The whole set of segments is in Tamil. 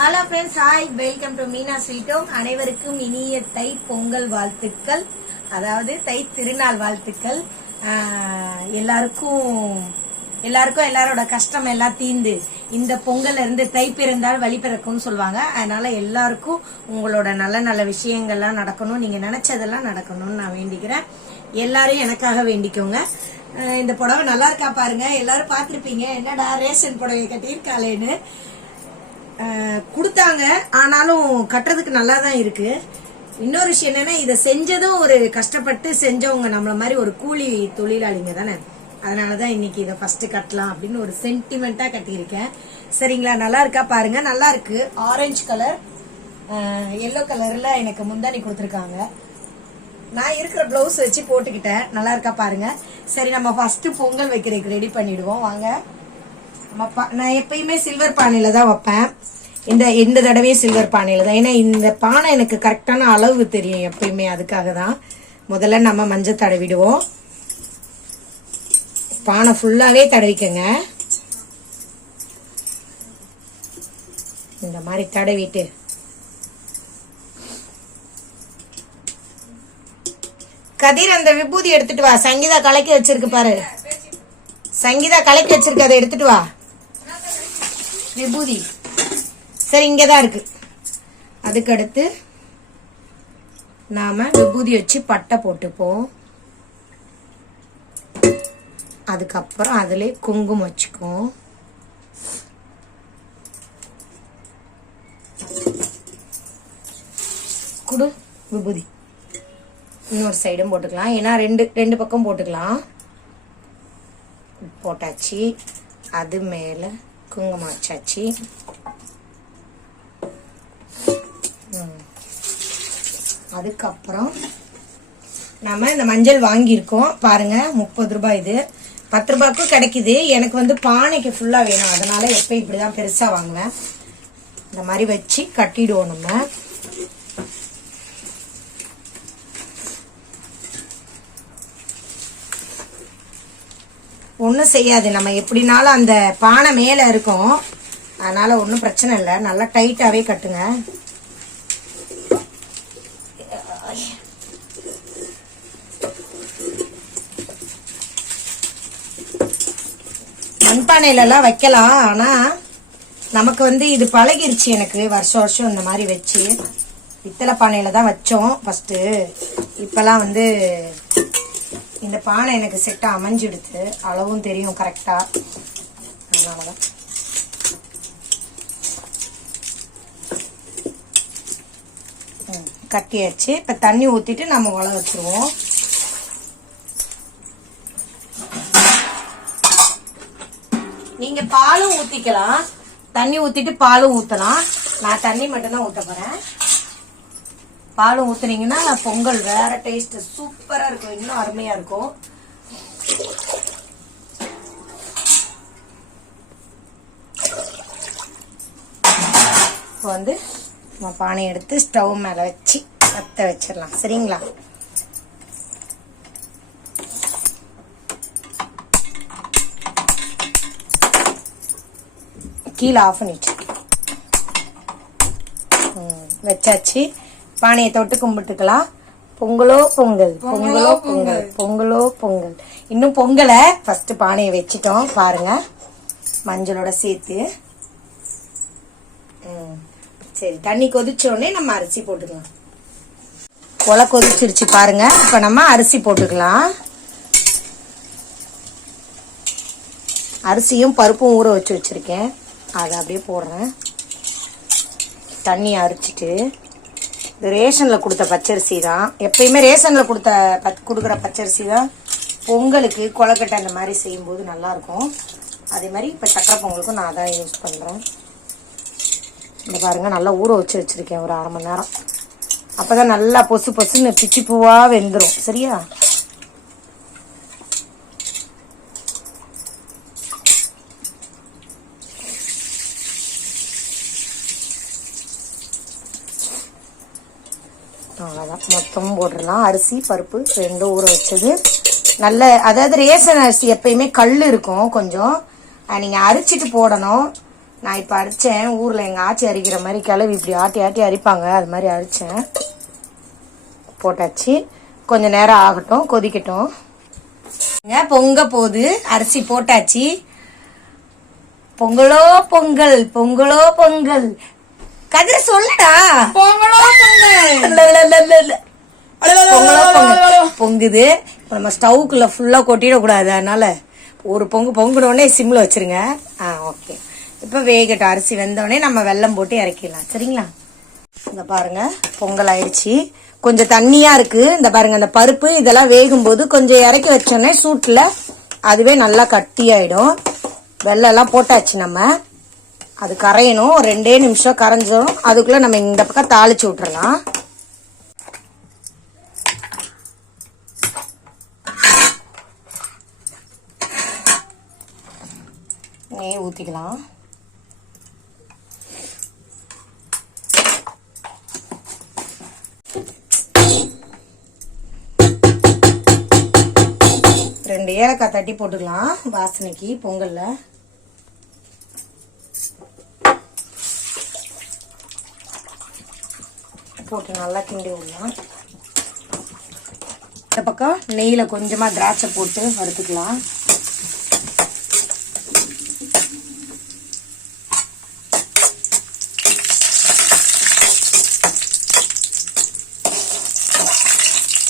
Hello friends hi welcome to Meena ஸ்வீட்டோம் அனைவருக்கும் இனிய தை பொங்கல் வாழ்த்துக்கள். அதாவது தை திருநாள் வாழ்த்துக்கள். எல்லாருக்கும் எல்லாருக்கும் எல்லாரோட கஷ்டம் எல்லாம் தீந்து இந்த பொங்கல் இருந்து தை பிறந்தால் வழி பிறக்கும்னு சொல்லுவாங்க. அதனால எல்லாருக்கும் உங்களோட நல்ல நல்ல விஷயங்கள்லாம் நடக்கணும். நீங்க நினைச்சதெல்லாம் நடக்கணும்னு நான் வேண்டிக்கிறேன். எல்லாரும் எனக்காக வேண்டிக்கோங்க. இந்த புடவை நல்லா இருக்கா பாருங்க. எல்லாரும் பார்த்திருப்பீங்க. என்னடா ரேஷன் புடவை கட்டியிருக்காளேன்னு. கொடுத்தாங்க. ஆனாலும் கட்டுறதுக்கு நல்லா தான் இருக்கு. இன்னொரு விஷயம் என்னன்னா இதை செஞ்சதும் ஒரு கஷ்டப்பட்டு செஞ்சவங்க நம்மள மாதிரி ஒரு கூலி தொழிலாளிங்க தானே. அதனாலதான் இன்னைக்கு இதை ஃபர்ஸ்ட் கட்டலாம் அப்படின்னு ஒரு சென்டிமெண்டா கட்டியிருக்கேன். சரிங்களா? நல்லா இருக்கா பாருங்க. நல்லா இருக்கு. ஆரஞ்சு கலர் எல்லோ கலர்ல எனக்கு முந்தானி கொடுத்துருக்காங்க. நான் இருக்கிற பிளவுஸ் வச்சு போட்டுக்கிட்டேன். நல்லா இருக்கா பாருங்க. சரி நம்ம ஃபர்ஸ்ட் பொங்கல் வைக்கிறதுக்கு ரெடி பண்ணிடுவோம். வாங்க. நம்ம நான் எப்பயுமே சில்வர் பானையில தான் வைப்பேன். இந்த இந்த தடவையும் சில்வர் பானையில தான். ஏன்னா இந்த பானை எனக்கு கரெக்டான அளவு தெரியும் எப்பயுமே. அதுக்காக தான் முதல்ல நம்ம மஞ்சள் தடவிடுவோம். பானை ஃபுல்லாகவே தடவிக்கங்க. இந்த மாதிரி தடவிட்டு. கதிர் அந்த விபூதி எடுத்துட்டு வா. சங்கீதா கலக்கி வச்சிருக்கு பாரு. சங்கீதா கலக்கி வச்சிருக்க. அதை எடுத்துட்டு வா. விபூதி சரி இங்கதான் இருக்கு. இருக்குது அதுக்கடுத்து நாம் விபூதி வச்சு பட்டை போட்டுப்போம். அதுக்கப்புறம் அதிலே குங்குமம் வச்சுக்குவோம். குடு விபூதி. இன்னொரு சைடும் போட்டுக்கலாம். ஏன்னா ரெண்டு ரெண்டு பக்கம் போட்டுக்கலாம். போட்டாச்சு. அது மேலே குங்குமம் வச்சாச்சு ம். அதுக்கப்புறம் நம்ம இந்த மஞ்சள் வாங்கியிருக்கோம். பாருங்க முப்பது ரூபாய் இது. பத்து ரூபாய்க்கும் கிடைக்குது. எனக்கு வந்து பானைக்கு ஃபுல்லாக வேணும். அதனால எப்போ இப்படி தான் பெருசாக வாங்குவேன். இந்த மாதிரி வச்சு கட்டிடுவோம் நம்ம. ஒன்றும் செய்யாது. நம்ம எப்படினாலும் அந்த பானை மேலே இருக்கும். அதனால் ஒன்றும் பிரச்சனை இல்லை. நல்லா டைட்டாகவே கட்டுங்க. மண்பானையிலலாம் வைக்கலாம். ஆனால் நமக்கு வந்து இது பழகிருச்சு எனக்கு வருஷம் வருஷம் இந்த மாதிரி வச்சு. பித்தளை பானையில் தான் வச்சோம் ஃபஸ்ட்டு இப்போலாம் வந்து இந்த பானை எனக்கு செட்டாக அமைஞ்சிடுது அளவும் தெரியும் கரெக்டாக அதனால தான் கட்டியாச்சு. இப்போ தண்ணி ஊற்றிட்டு நம்ம உழ வச்சுருவோம். நீங்கள் பாலும் ஊற்றிக்கலாம் தண்ணி ஊற்றிட்டு பாலும் ஊற்றலாம் நான் தண்ணி மட்டும்தான் ஊற்ற போகிறேன் பாலும் ஊத்துனீங்கன்னா பொங்கல் வேற டேஸ்ட் சூப்பரா இருக்கும். இன்னும் அருமையா இருக்கும். இப்போ வந்து நம்ம பானை எடுத்து ஸ்டவ் மேல வச்சு பத்த வச்சிடலாம். சரிங்களா? கீழே ஆஃப் பண்ணிட்டு. வச்சாச்சு. பானையை தொட்டு கும்பிட்டுக்கலாம். பொங்கலோ பொங்கல். பொங்கலோ பொங்கல் பொங்கலோ. பொங்கல். இன்னும் பொங்கலை ஃபர்ஸ்ட் பானையை வச்சிட்டோம். பாருங்க. மஞ்சளோட சேர்த்து. சரி தண்ணி கொதிச்ச உடனே நம்ம அரிசி போட்டுக்கலாம். கொலை கொதிச்சிருச்சு பாருங்க. இப்ப நம்ம அரிசி போட்டுக்கலாம். அரிசியும் பருப்பும் ஊற வச்சு வச்சிருக்கேன். அதை அப்படியே போடுறேன். தண்ணி அரிச்சிட்டு. இது ரேஷனில் கொடுத்த பச்சரிசி தான். எப்பயுமே ரேஷனில் கொடுத்த பத் கொடுக்குற பச்சரிசி தான். பொங்கலுக்கு கொலக்கட்டை அந்த மாதிரி செய்யும்போது நல்லாயிருக்கும். அதே மாதிரி இப்போ சக்கரை பொங்கலுக்கும் நான் தான் யூஸ் பண்ணுறேன் இந்த பாருங்கள் நல்லா ஊற வச்சு வச்சுருக்கேன் ஒரு அரை மணி நேரம். அப்போ தான் நல்லா பொசு பொசுன்னு பிச்சி பூவாக வெந்துடும் சரியா? அவ்வளோதான் மொத்தமும் போட்டுடலாம். அரிசி பருப்பு ரெண்டும் ஊற வச்சது. நல்ல அதாவது ரேஷன் அரிசி எப்பயுமே கல் இருக்கும் கொஞ்சம். நீங்கள் அரிச்சிட்டு போடணும். நான் இப்போ அரித்தேன் ஊரில் எங்கள் ஆச்சி அரிக்கிற மாதிரி கிளவி இப்படி ஆட்டி ஆட்டி அரிப்பாங்க. அது மாதிரி அரித்தேன் போட்டாச்சு. கொஞ்சம் நேரம் ஆகட்டும். கொதிக்கட்டும். பொங்க போகுது. அரிசி போட்டாச்சு. பொங்கலோ பொங்கல். பொங்கலோ பொங்கல். கதிர சொல்லுடா. பொங்குது. இப்ப நம்ம ஸ்டவ்க்குள்ள ஃபுல்லா கொட்டிடக்கூடாது அதனால. ஒரு பொங்கு பொங்குனோடனே சிம்ல வச்சிருங்க. ஆ ஓகே இப்போ வேகட்டும் அரிசி வெந்தோடனே நம்ம வெல்லம் போட்டு இறக்கிடலாம். சரிங்களா? இந்த பாருங்க பொங்கல் ஆயிடுச்சு கொஞ்சம் தண்ணியா இருக்கு. இந்த பாருங்க அந்த பருப்பு இதெல்லாம் வேகும்போது கொஞ்சம் இறக்கி வச்சோடனே சூட்டில் அதுவே நல்லா கட்டி ஆயிடும் வெள்ளம் எல்லாம் போட்டாச்சு நம்ம. அது கரையணும். ரெண்டே நிமிஷம் கரைஞ்சோம். அதுக்குள்ள நம்ம இந்த பக்கம் தாளிச்சு விட்டுறலாம். நெய் ஊற்றிக்கலாம் ரெண்டு ஏலக்காய் தட்டி போட்டுக்கலாம். வாசனைக்கு பொங்கல்ல. போட்டு நல்லா கிண்டி விடலாம். இந்த பக்கம் நெய்யில் கொஞ்சமாக திராட்சை போட்டு வறுத்துக்கலாம்.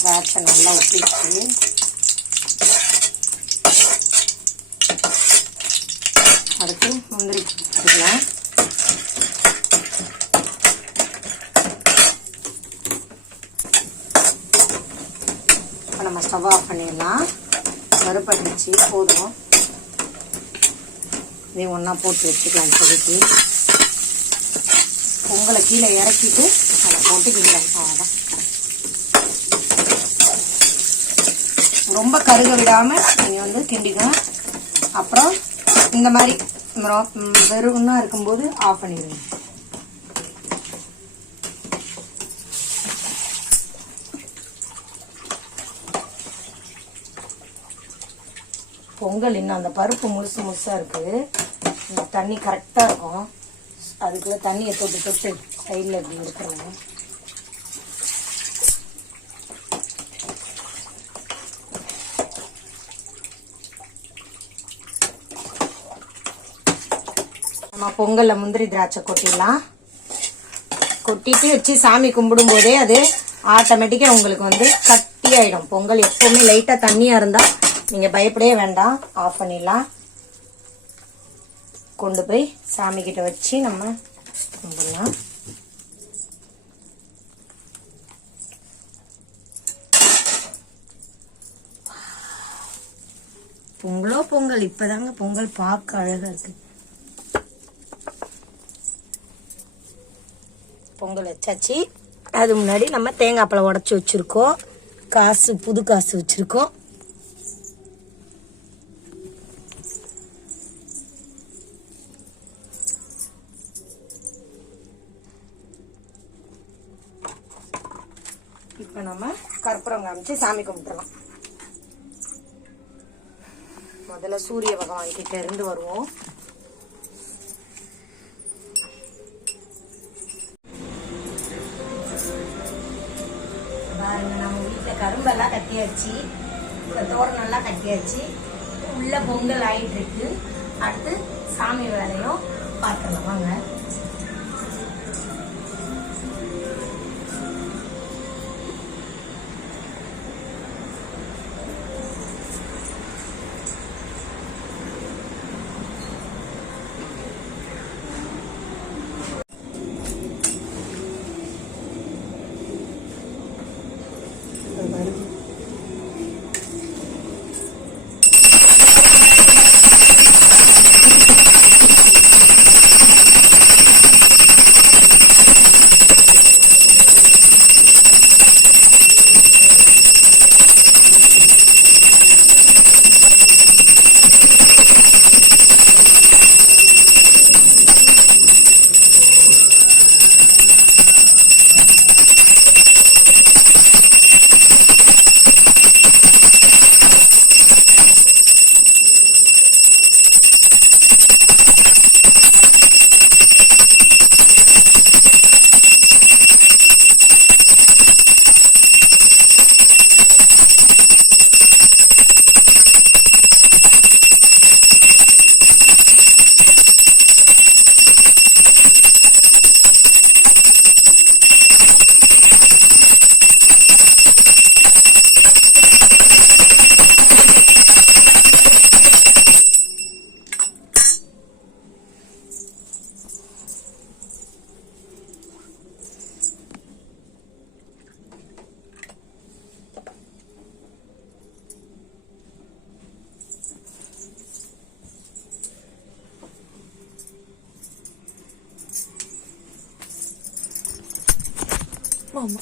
திராட்சை நல்லா ஒட்டிடுச்சு. அடுத்து முந்திரி வச்சுக்கலாம் இப்போ நம்ம ஸ்டவ் ஆஃப் பண்ணிடலாம் வறுப்பட்டுச்சு போதும். இதையும் ஒன்றா போட்டு வச்சுக்கலாம் இப்போதைக்கு. பொங்கலை கீழே இறக்கிட்டு அதை போட்டு கிண்டலாம் அவ்வளோதான் ரொம்ப கருக விடாமல் நீங்கள் வந்து கிண்டிக்கணும் அப்புறம் இந்த மாதிரி வெறும்னா இருக்கும்போது ஆஃப் பண்ணிடுங்க. பொங்கல் இன்னும் அந்த பருப்பு முழுசு முழுசாக இருக்குது இந்த தண்ணி கரெக்டாக இருக்கும். அதுக்குள்ளே தண்ணியை தொட்டு தொட்டு சைடில் இப்படி இருக்கிறோம் நம்ம பொங்கல்ல முந்திரி திராட்சை கொட்டிடலாம். கொட்டிட்டு வச்சு சாமி கும்பிடும் போதே அது ஆட்டோமேட்டிக்கா உங்களுக்கு வந்து கட்டி ஆகிடும் பொங்கல் எப்போவுமே லைட்டா தண்ணியா இருந்தா நீங்கள் பயப்படவே வேண்டாம். ஆஃப் பண்ணிடலாம். கொண்டு போய் சாமி கிட்ட வச்சு நம்ம கும்பிடலாம். பொங்கலோ பொங்கல் இப்பதாங்க பொங்கல் பார்க்க அழகா இருக்கு. பொங்கல் வச்சாச்சு. அது முன்னாடி நம்ம தேங்காய் பழம் உடச்சி வச்சிருக்கோம். காசு புது காசு வச்சிருக்கோம். இப்போ நம்ம கற்பூரம் காமிச்சு சாமி கும்பிட்டுலாம் முதல்ல சூரிய பகவான் கிட்ட இருந்து வருவோம். பாருங்க நம்ம வீட்டில் கரும்பெல்லாம் கட்டியாச்சு. இப்போ தோரணெல்லாம் கட்டியாச்சு. உள்ள பொங்கல் ஆயிட்டு இருக்கு அடுத்து சாமி வேலையும் பார்க்கலாம் வாங்க. mama